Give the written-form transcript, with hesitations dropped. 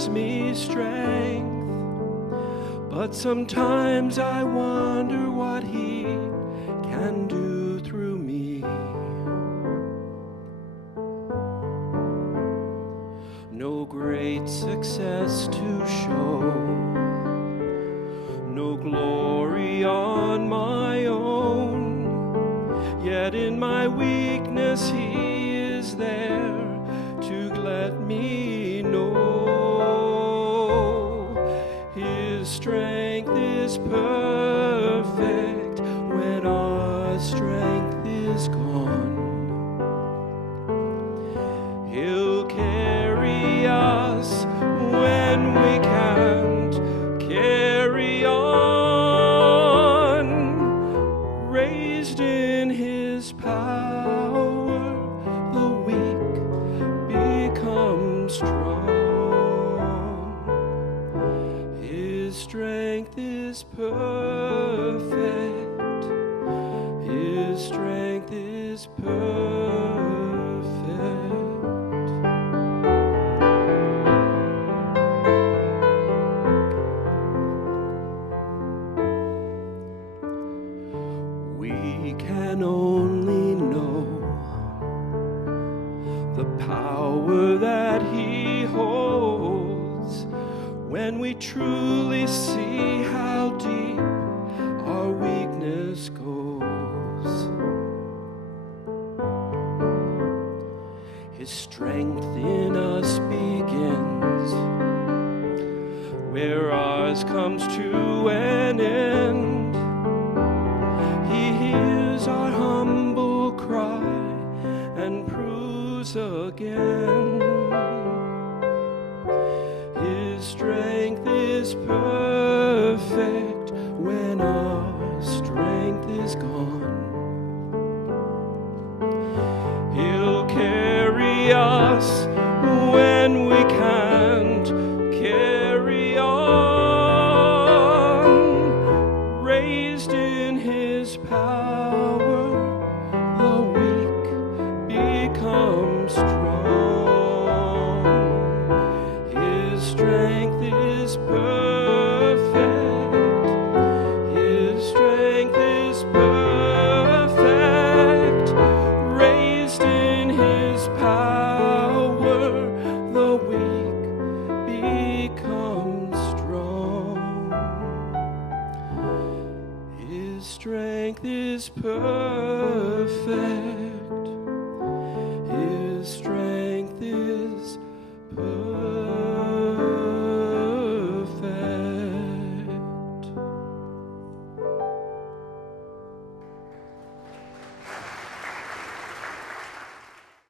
gives me strength. But sometimes I wonder what He can do through me. No great success to show, no glory on my own, yet in my weakness He is there to let me know His strength is perfect when our strength is gone. He'll carry us when we can't carry on. Raised in His power, the weak become strong. His strength is perfect. His strength is perfect. We can only know the power that He holds when we truly see how deep our weakness goes. His strength in us begins where ours comes to an end. He hears our humble cry and proves again. His strength is perfect when our strength is gone. He'll carry us when we can't carry on. Raised in His power, the weak become strong. His strength is perfect. His strength is perfect. Raised in His power, the weak become strong. His strength is perfect.